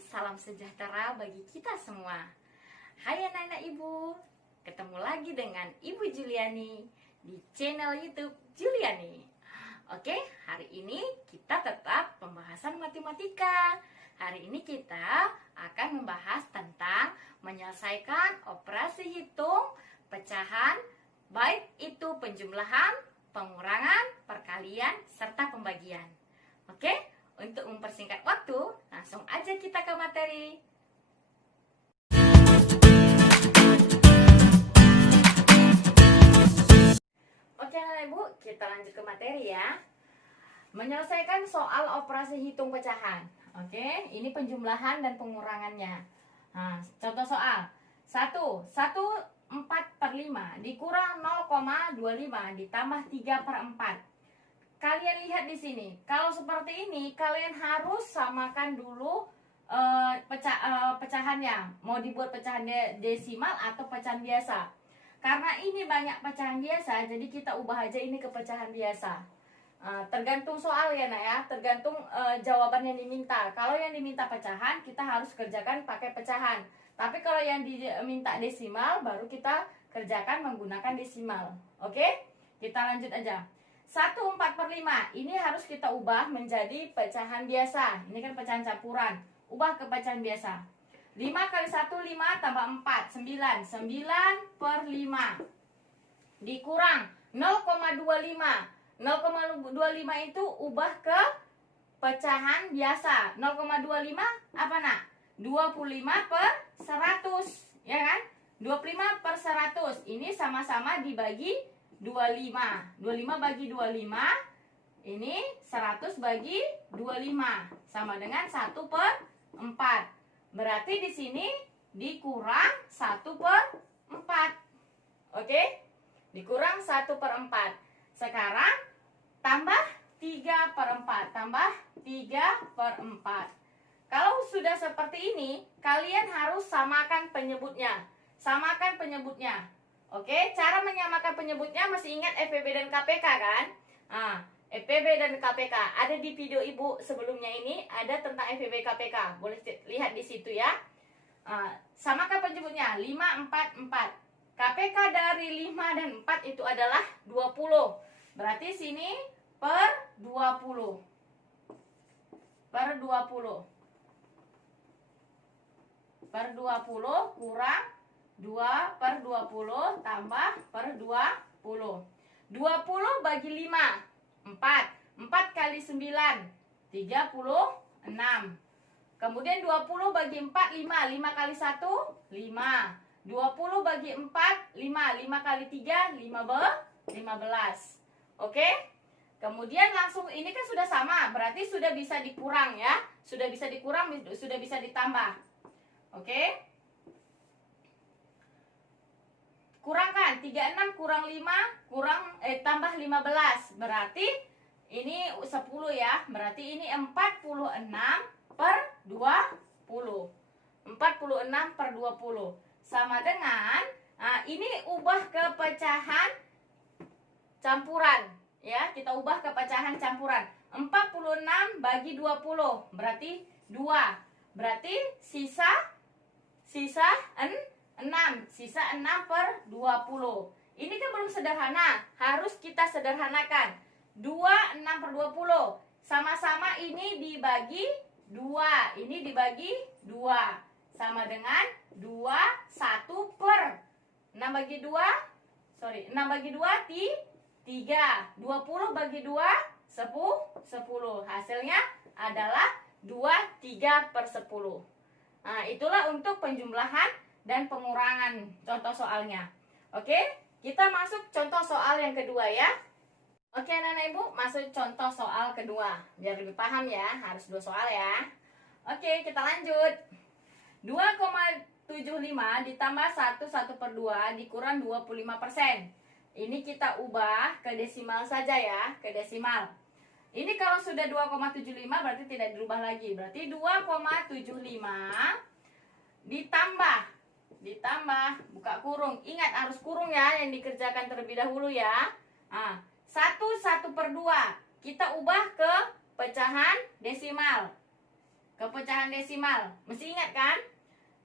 salam sejahtera bagi kita semua. Hai anak-anak ibu, ketemu lagi dengan Ibu Juliani di channel YouTube Juliani. Oke, hari ini kita tetap pembahasan matematika. Hari ini kita akan membahas tentang menyelesaikan operasi hitung, pecahan, baik itu penjumlahan, pengurangan, perkalian, serta pembagian. Oke? Untuk mempersingkat waktu, langsung aja kita ke materi. Oke anak ibu, kita lanjut ke materi ya. Menyelesaikan soal operasi hitung pecahan. Oke, ini penjumlahan dan pengurangannya. Nah, contoh soal 1/4/5 dikurang 0,25 ditambah 3/4. Kalian lihat di sini, kalau seperti ini kalian harus samakan dulu pecahannya. Mau dibuat pecahan desimal atau pecahan biasa. Karena ini banyak pecahan biasa, jadi kita ubah aja ini ke pecahan biasa. Tergantung soal ya nak ya, tergantung jawaban yang diminta. Kalau yang diminta pecahan, kita harus kerjakan pakai pecahan. Tapi kalau yang diminta desimal, baru kita kerjakan menggunakan desimal. Oke? Kita lanjut aja. 1/4/5 ini harus kita ubah menjadi pecahan biasa. Ini kan pecahan campuran. Ubah ke pecahan biasa. 5 kali 1 5 tambah 4 9. 9/5 dikurang 0,25. 0,25 itu ubah ke pecahan biasa. 0,25 apa nak? 25/100, ya kan? 25/100 ini sama-sama dibagi 25. 25 bagi 25, ini 100 bagi 25 sama dengan 1/4. Berarti di sini dikurang 1/4. Oke? Dikurang 1/4. Sekarang tambah 3/4. Tambah 3/4. Kalau sudah seperti ini, kalian harus samakan penyebutnya. Samakan penyebutnya. Oke, cara menyamakan penyebutnya masih ingat FEB dan KPK kan? FEB dan KPK ada di video ibu sebelumnya ini, ada tentang FEB KPK. Boleh lihat di situ ya. Samakan penyebutnya 5 4 4. KPK dari 5 dan 4 itu adalah 20. Berarti sini per 20. Per 20. Per 20 kurang 2/20 tambah per 20. 20 bagi 5 4. 4 kali 9 36. Kemudian 20 bagi 4 5. 5 kali 1 5. 20 bagi 4 5. 5 kali 3 15. Oke? Kemudian langsung ini kan sudah sama, berarti sudah bisa dikurang ya. Sudah bisa dikurang, sudah bisa ditambah. Oke? Kurangkan 36 kurang 5 tambah 15. Berarti ini 10 ya. Berarti ini 46/20. 46/20 sama dengan ini ubah ke pecahan campuran ya. Kita ubah ke pecahan campuran. 46 bagi 20 berarti 2. Berarti sisa 6. Sisa 6/20. Ini kan belum sederhana, harus kita sederhanakan. 2 6/20. Sama-sama ini dibagi 2. Ini dibagi 2. Sama dengan 2 1/6 bagi 2. 6 bagi 2 3. 20 bagi 2 10. Hasilnya adalah 2 3/10. Nah, itulah untuk penjumlahan dan pengurangan contoh soalnya. Oke, kita masuk contoh soal yang kedua ya. Oke anak-anak ibu, masuk contoh soal kedua. Biar lebih paham ya, harus 2 soal ya. Oke, kita lanjut. 2,75 ditambah 1/2 dikurang 25%. Ini kita ubah ke desimal saja ya, ke desimal. Ini kalau sudah 2,75 berarti tidak dirubah lagi. Berarti 2,75 ditambah buka kurung. Ingat harus kurung ya, yang dikerjakan terlebih dahulu ya. 1/2 kita ubah ke pecahan desimal. ke pecahan desimal. Mesti ingat kan?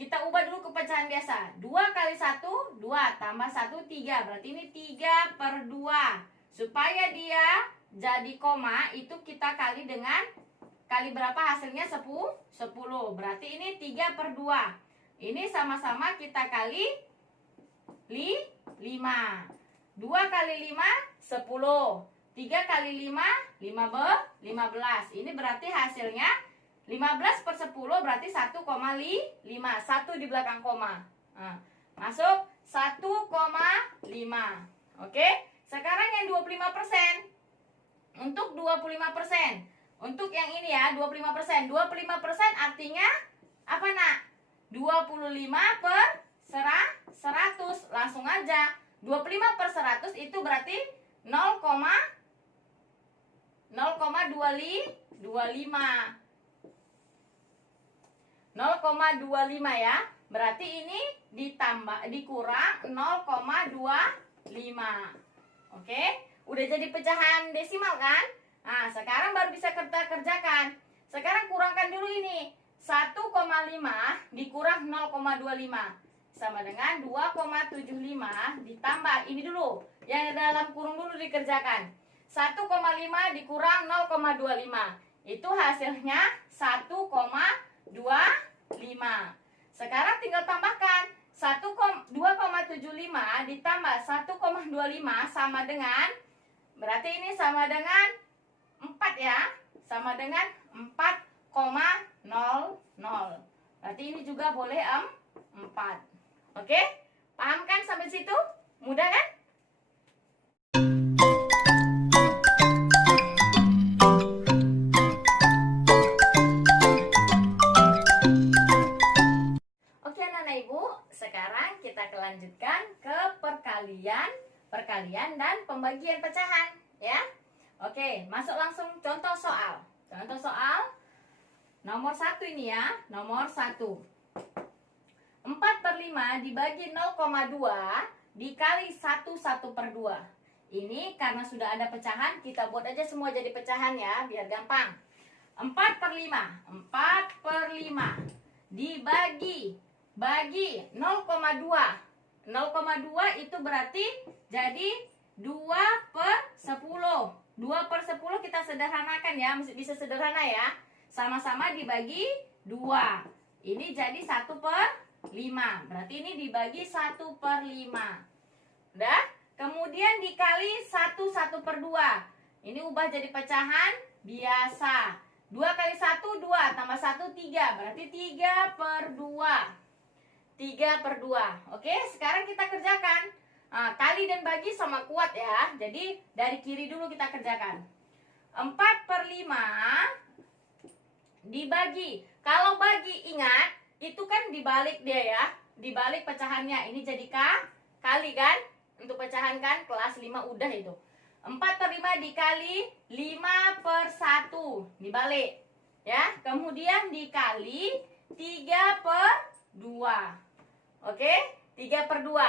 Kita ubah dulu ke pecahan biasa. 2 kali 1, 2 tambah 1, 3. Berarti ini 3/2. Supaya dia jadi koma, itu kita kali dengan, kali berapa hasilnya? 10. Berarti ini 3/2. Ini sama-sama kita kali 5. 2 kali 5, 10. 3 kali 5, 15. Ini berarti hasilnya 15/10 berarti 1,5. 1 di belakang koma. Nah, masuk 1,5. Oke. Sekarang yang 25%. Untuk 25%. Untuk yang ini ya, 25%. 25% artinya apa, Nak? 25/100. Langsung aja. 25/100 itu berarti 0,25. 0,25 ya. Berarti ini dikurang 0,25. Oke, udah jadi pecahan desimal kan? Nah, sekarang baru bisa kita kerjakan. Sekarang kurangkan dulu ini. 1,5 dikurang 0,25 sama dengan 2,75 ditambah ini dulu. Yang dalam kurung dulu dikerjakan. 1,5 dikurang 0,25. Itu hasilnya 1,25. Sekarang tinggal tambahkan 2,75 ditambah 1,25 sama dengan, berarti ini sama dengan 4 ya. Sama dengan 4,00. Berarti ini juga boleh 4. Oke? Paham kan sampai situ? Mudah kan? Sekarang kita lanjutkan ke perkalian dan pembagian pecahan ya. Oke, masuk langsung contoh soal. Contoh soal nomor 1 ini ya, nomor 1. 4/5 dibagi 0,2 dikali 1/2. Ini karena sudah ada pecahan, kita buat aja semua jadi pecahan ya, biar gampang. 4/5 dibagi 0,2. 0,2 itu berarti jadi 2/10. 2/10 kita sederhanakan ya, bisa sederhana ya. Sama-sama dibagi 2. Ini jadi 1/5. Berarti ini dibagi 1/5. Udah? Kemudian dikali 1/2. Ini ubah jadi pecahan biasa. 2 kali 1, 2 tambah 1, 3. Berarti 3/2. 3/2. Oke, sekarang kita kerjakan. Nah, kali dan bagi sama kuat ya. Jadi dari kiri dulu kita kerjakan. 4/5 dibagi. Kalau bagi ingat, itu kan dibalik dia ya. Dibalik pecahannya. Ini jadi kali kan? Untuk pecahan kan kelas 5 udah itu. 4/5 dikali 5/1. Dibalik. Ya, kemudian dikali 3/2. Oke, 3/2.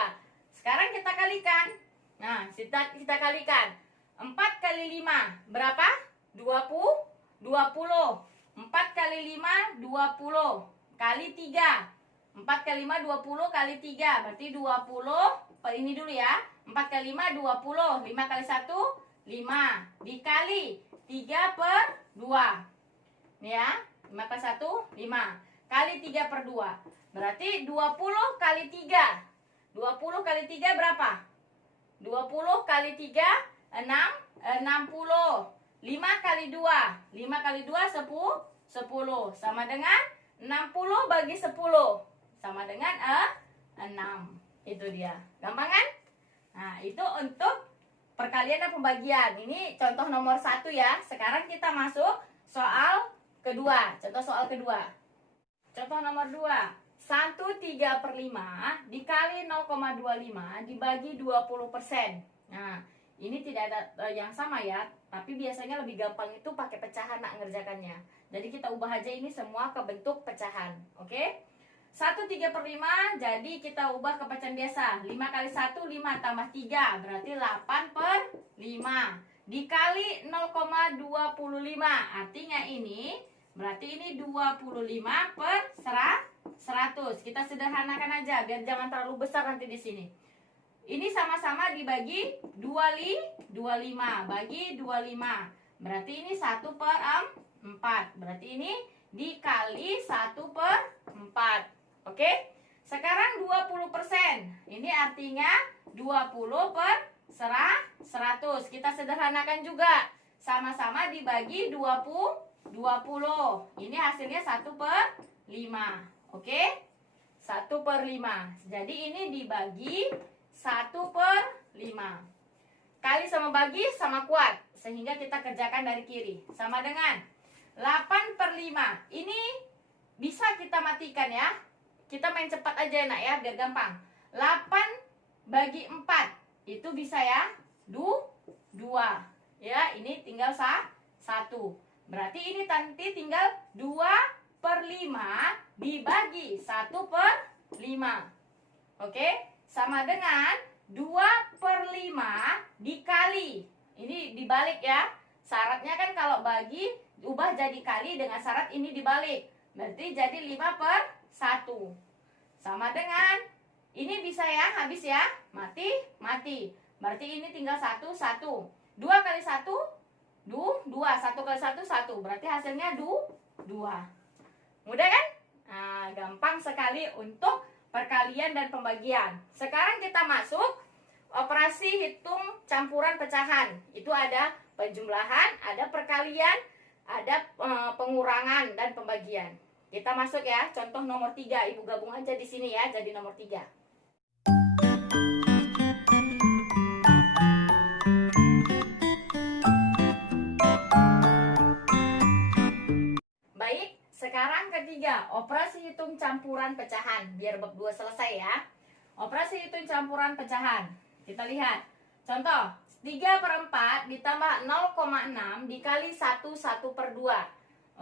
Sekarang kita kalikan. Nah, kita kalikan. 4 kali 5 berapa? 20. 4 kali 5 20 kali 3. 4 kali 5 20 kali 3. Berarti 20. Ini dulu ya. 4 kali 5 20. 5 kali 1 5 dikali 3/2. Ini ya. 5 kali 1 5 kali 3/2. Berarti 20 kali 3. 20 kali 3 berapa? 20 kali 3 60. 5 kali 2. 5 kali 2 10. Sama dengan 60 bagi 10. Sama dengan 6. Itu dia. Gampang kan? Nah, itu untuk perkalian dan pembagian. Ini contoh nomor 1 ya. Sekarang kita masuk soal kedua. Contoh soal kedua. Contoh nomor 2. 1/3/5 dikali 0,25 dibagi 20%. Nah, ini tidak ada yang sama ya, tapi biasanya lebih gampang itu pakai pecahan nak ngerjakannya. Jadi kita ubah aja ini semua ke bentuk pecahan. Oke? 1/3/5 jadi kita ubah ke pecahan biasa. 5 kali 1 5 tambah 3 berarti 8/5 dikali 0,25. Artinya ini Berarti ini 25 per 100. Kita sederhanakan aja biar jangan terlalu besar nanti di sini. Ini sama-sama dibagi 25 bagi 25. Berarti ini 1 per 4. Berarti ini dikali 1 per 4. Oke? Sekarang 20%. Ini artinya 20 per 100. Kita sederhanakan juga. Sama-sama dibagi 20. Ini hasilnya 1 per 5. Oke? 1 per 5. Jadi ini dibagi 1 per 5. Kali sama bagi sama kuat. Sehingga kita kerjakan dari kiri. Sama dengan 8 per 5. Ini bisa kita matikan ya. Kita main cepat aja nak ya, biar gampang. 8 bagi 4. Itu bisa ya. 2. Ya, ini tinggal 1. Berarti ini nanti tinggal 2 per 5 dibagi 1 per 5. Oke? Sama dengan 2 per 5 dikali. Ini dibalik ya. Syaratnya kan kalau bagi, ubah jadi kali dengan syarat ini dibalik. Berarti jadi 5 per 1. Sama dengan, ini bisa ya, habis ya. Mati. Berarti ini tinggal 1. 2 kali 1. 2, 1 kali 1, 1. Berarti hasilnya 2. Mudah kan? Nah, gampang sekali untuk perkalian dan pembagian. Sekarang kita masuk operasi hitung campuran pecahan. Itu ada penjumlahan, ada perkalian, ada pengurangan dan pembagian. Kita masuk ya, contoh nomor 3. Ibu gabung aja di sini ya, jadi nomor 3. Sekarang ketiga, operasi hitung campuran pecahan. Biar bab 2 selesai ya. Operasi hitung campuran pecahan. Kita lihat. Contoh, 3 per 4 ditambah 0,6 dikali 1 per 2.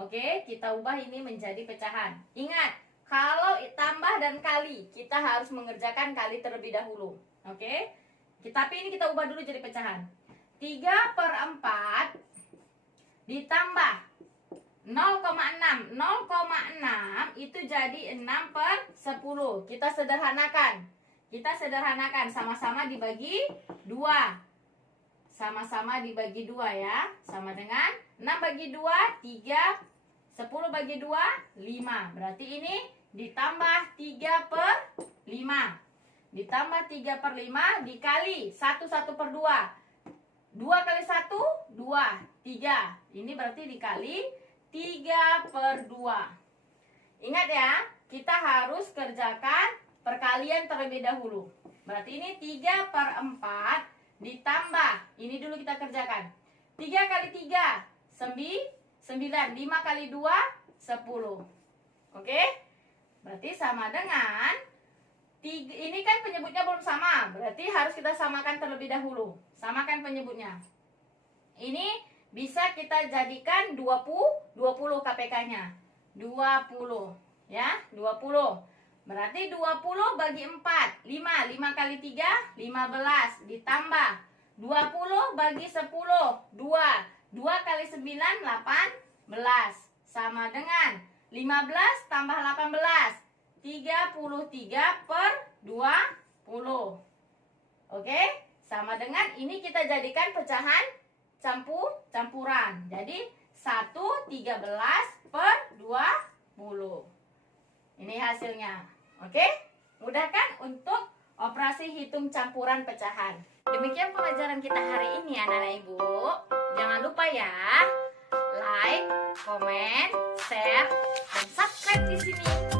Oke, kita ubah ini menjadi pecahan. Ingat, kalau tambah dan kali, kita harus mengerjakan kali terlebih dahulu. Oke, tapi ini kita ubah dulu jadi pecahan. 3 per 4 ditambah 0,6 itu jadi 6 per 10. Kita sederhanakan. Sama-sama dibagi 2. Sama-sama dibagi 2 ya. Sama dengan 6 bagi 2 3, 10 bagi 2 5. Berarti ini ditambah 3 per 5. Ditambah 3 per 5 dikali 1 per 2. 2 kali 1 2, 3. Ini berarti dikali 3 per 2. Ingat ya, kita harus kerjakan perkalian terlebih dahulu. Berarti ini 3 per 4 ditambah, ini dulu kita kerjakan. 3 kali 3, 9. 5 kali 2, 10. Oke? Berarti sama dengan, ini kan penyebutnya belum sama. Berarti harus kita samakan terlebih dahulu. Samakan penyebutnya. Ini bisa kita jadikan 20 KPK-nya. 20 ya, 20. Berarti 20 bagi 4, 5 kali 3, 15 ditambah 20 bagi 10, 2 kali 9, 18 sama dengan 15 tambah 18, 33 per 20. Oke, sama dengan ini kita jadikan pecahan campuran. Jadi 1/13 per 20. Ini hasilnya. Oke? Mudah kan untuk operasi hitung campuran pecahan. Demikian pelajaran kita hari ini anak-anak ibu. Jangan lupa ya, like, komen, share, dan subscribe di sini.